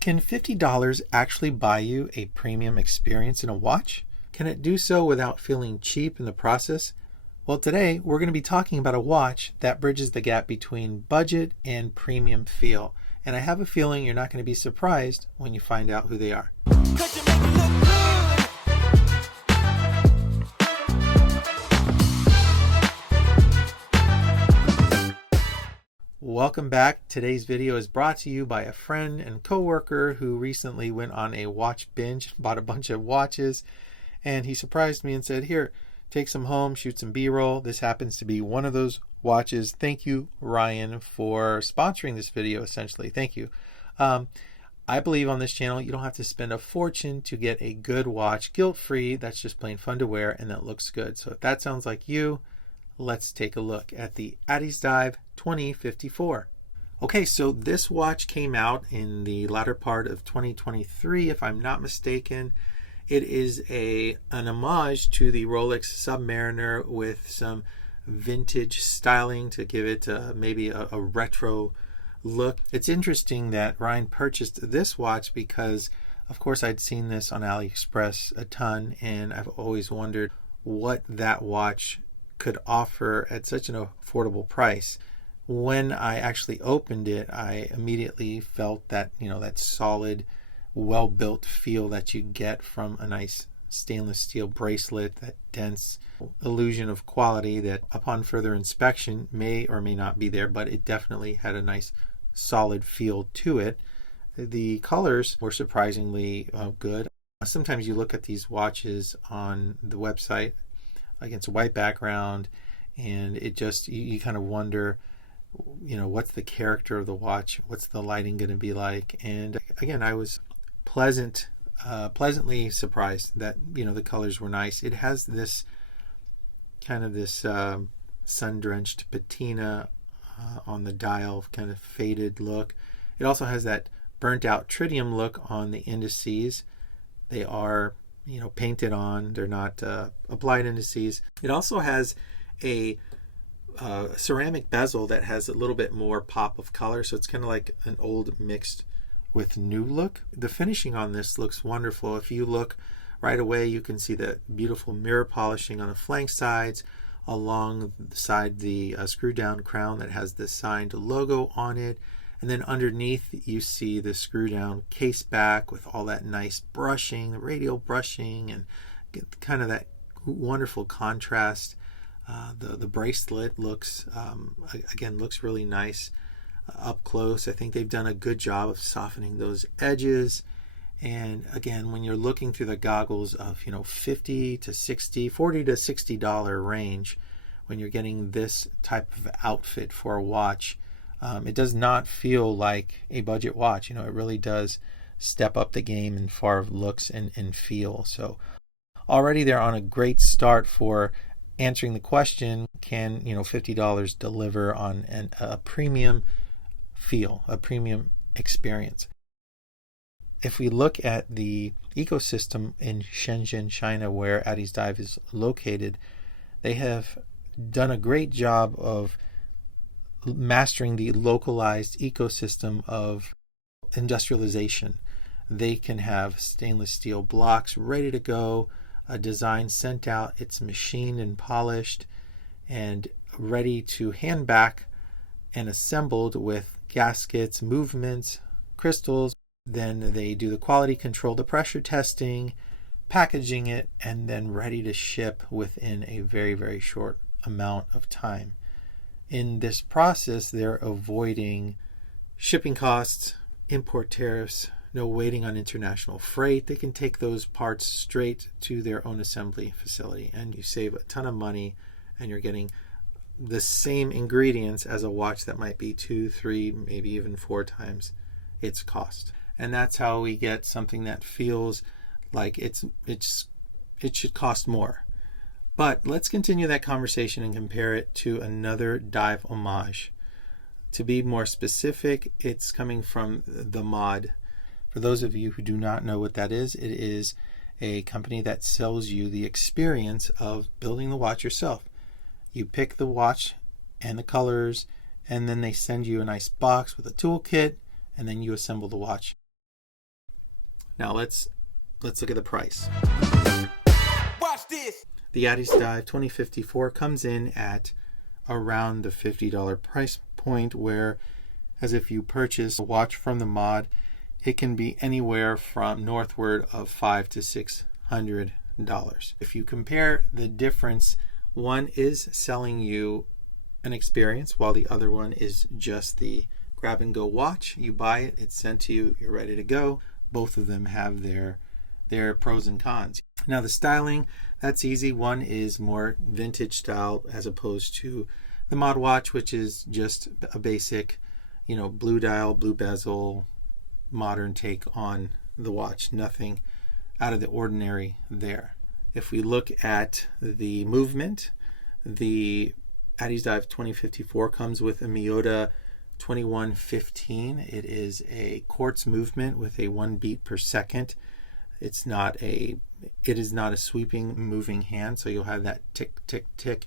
Can $50 actually buy you a premium experience in a watch? Can it do so without feeling cheap in the process? Well, today we're going to be talking about a watch that bridges the gap between budget and premium feel. And I have a feeling you're not going to be surprised when you find out who they are. Welcome back. Today's video is brought to you by a friend and coworker who recently went on a watch binge, bought a bunch of watches, and he surprised me and said, here, take some home, shoot some B-roll. This happens to be one of those watches. Thank you, Ryan, for sponsoring this video, essentially. Thank you. I believe on this channel, you don't have to spend a fortune to get a good watch, guilt-free, that's just plain fun to wear and that looks good. So if that sounds like you, let's take a look at the Addiesdive AD2054. Okay, so this watch came out in the latter part of 2023, if I'm not mistaken. It is an homage to the Rolex Submariner with some vintage styling to give it maybe a retro look. It's interesting that Ryan purchased this watch because, of course, I'd seen this on AliExpress a ton, and I've always wondered what that watch could offer at such an affordable price. When I actually opened it, I immediately felt that, that solid, well-built feel that you get from a nice stainless steel bracelet, that dense illusion of quality that upon further inspection may or may not be there, but it definitely had a nice solid feel to it. The colors were surprisingly good. Sometimes you look at these watches on the website against a white background, and it just, you kind of wonder, what's the character of the watch? What's the lighting going to be like? And again, I was pleasantly surprised that, the colors were nice. It has this kind of this sun-drenched patina on the dial, kind of faded look. It also has that burnt out tritium look on the indices. They are painted on, they're not applied indices. It also has a ceramic bezel that has a little bit more pop of color, so it's kind of like an old mixed with new look. The finishing on this looks wonderful. If you look right away, you can see the beautiful mirror polishing on the flank sides, alongside the screw down crown that has the signed logo on it. And then underneath you see the screw down case back with all that nice brushing, the radial brushing, and kind of that wonderful contrast. The bracelet looks, again, looks really nice up close. I think they've done a good job of softening those edges. And again, when you're looking through the goggles of, $40 to $60 range, when you're getting this type of outfit for a watch, it does not feel like a budget watch. It really does step up the game in far looks and feel. So already they're on a great start for answering the question, can $50 deliver on a premium feel, a premium experience? If we look at the ecosystem in Shenzhen, China, where Addiesdive is located, they have done a great job of mastering the localized ecosystem of industrialization. They can have stainless steel blocks ready to go, a design sent out, it's machined and polished and ready to hand back and assembled with gaskets, movements, crystals. Then they do the quality control, the pressure testing, packaging it, and then ready to ship within a very, very short amount of time. In this process, they're avoiding shipping costs, import tariffs, no waiting on international freight. They can take those parts straight to their own assembly facility, and you save a ton of money, and you're getting the same ingredients as a watch that might be 2, 3, maybe even 4 times its cost. And that's how we get something that feels like it should cost more. But let's continue that conversation and compare it to another dive homage. To be more specific, it's coming from the Mod. For those of you who do not know what that is, it is a company that sells you the experience of building the watch yourself. You pick the watch and the colors, and then they send you a nice box with a toolkit, and then you assemble the watch. Now let's look at the price. Watch this. The Addiesdive 2054 comes in at around the $50 price point, where as if you purchase a watch from the mod, it can be anywhere from northward of $500 to $600. If you compare the difference, one is selling you an experience while the other one is just the grab and go watch. You buy it, it's sent to you, you're ready to go. Both of them have their pros and cons. Now the styling, that's easy. One is more vintage style as opposed to the mod watch, which is just a basic, blue dial, blue bezel, modern take on the watch. Nothing out of the ordinary there. If we look at the movement, the Addiesdive 2054 comes with a Miyota 2115. It is a quartz movement with a 1 beat per second. It is not a sweeping, moving hand, so you'll have that tick, tick, tick.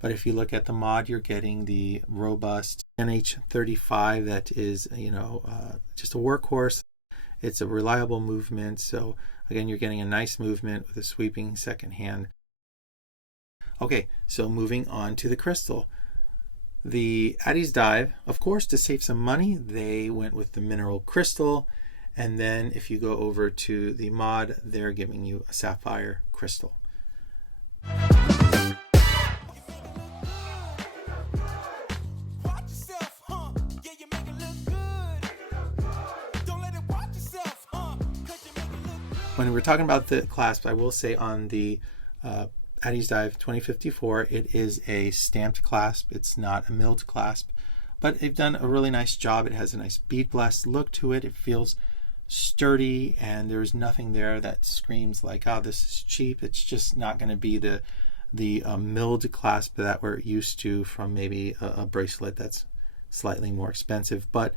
But if you look at the mod, you're getting the robust NH35 that is, just a workhorse. It's a reliable movement. So again, you're getting a nice movement with a sweeping second hand. Okay, so moving on to the crystal. The Addiesdive, of course, to save some money, they went with the mineral crystal. And then if you go over to the mod, they're giving you a sapphire crystal. When we're talking about the clasp, I will say on the Addiesdive 2054, it is a stamped clasp. It's not a milled clasp, but they've done a really nice job. It has a nice bead blessed look to it. It feels sturdy, and there's nothing there that screams like, oh, this is cheap. It's just not going to be the milled clasp that we're used to from maybe a bracelet that's slightly more expensive. But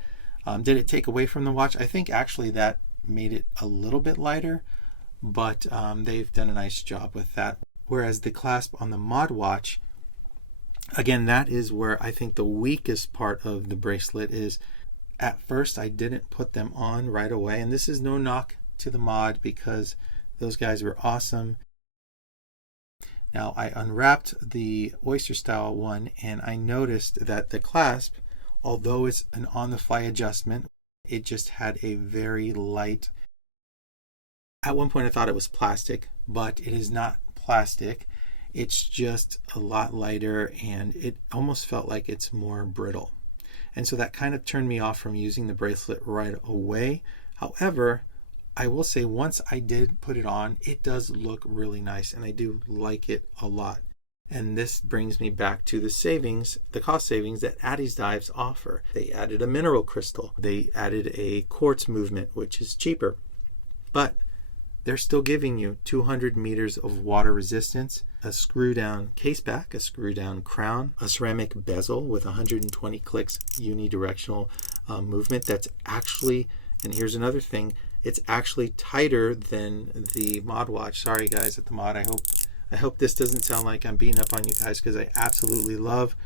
did it take away from the watch? I think actually that made it a little bit lighter, but they've done a nice job with that. Whereas the clasp on the mod watch, again, that is where I think the weakest part of the bracelet is. At first, I didn't put them on right away, and this is no knock to the mod because those guys were awesome. Now, I unwrapped the oyster style one, and I noticed that the clasp, although it's an on-the-fly adjustment, it just had a very light. At one point, I thought it was plastic, but it is not plastic. It's just a lot lighter, and it almost felt like it's more brittle. And so that kind of turned me off from using the bracelet right away. However, I will say once I did put it on, it does look really nice, and I do like it a lot. And this brings me back to the cost savings that Addiesdives offer. They added a mineral crystal. They added a quartz movement, which is cheaper. But they're still giving you 200 meters of water resistance, a screw down case back, a screw down crown, a ceramic bezel with 120 clicks unidirectional movement. That's actually, and here's another thing, it's actually tighter than the mod watch. Sorry guys at the mod, I hope this doesn't sound like I'm beating up on you guys, because I absolutely love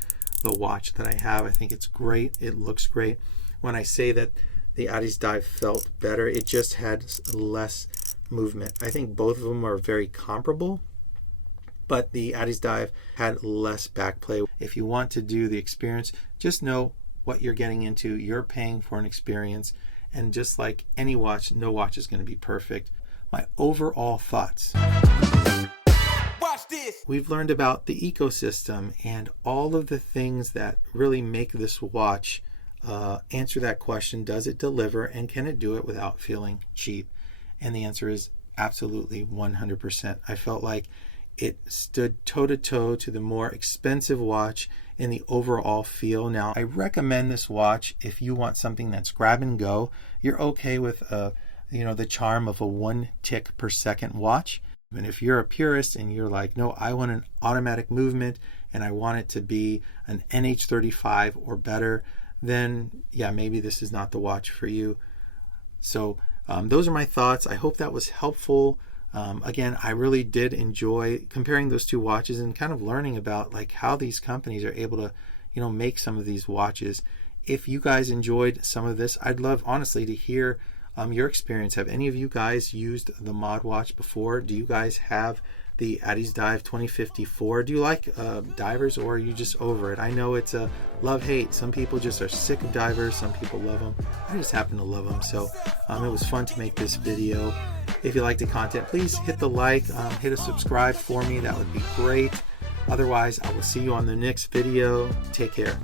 the watch that I have. I think it's great. It looks great. When I say that the Addiesdive felt better, it just had less movement. I think both of them are very comparable, but the Addiesdive had less backplay. If you want to do the experience, just know what you're getting into. You're paying for an experience, and just like any watch, no watch is going to be perfect. My overall thoughts. Watch this. We've learned about the ecosystem and all of the things that really make this watch answer that question, does it deliver, and can it do it without feeling cheap? And the answer is absolutely 100%. I felt like it stood toe-to-toe to the more expensive watch in the overall feel. Now, I recommend this watch if you want something that's grab and go. You're okay with the charm of a 1 tick per second watch. And if you're a purist and you're like, no, I want an automatic movement and I want it to be an NH35 or better, then yeah, maybe this is not the watch for you. So those are my thoughts. I hope that was helpful. Again, I really did enjoy comparing those two watches and kind of learning about like how these companies are able to, make some of these watches. If you guys enjoyed some of this, I'd love honestly to hear your experience. Have any of you guys used the mod watch before? Do you guys have the Addiesdive AD2054? Do you like divers, or are you just over it? I know it's a love-hate. Some people just are sick of divers. Some people love them. I just happen to love them. So it was fun to make this video. If you like the content, please hit the like, hit a subscribe for me. That would be great. Otherwise, I will see you on the next video. Take care.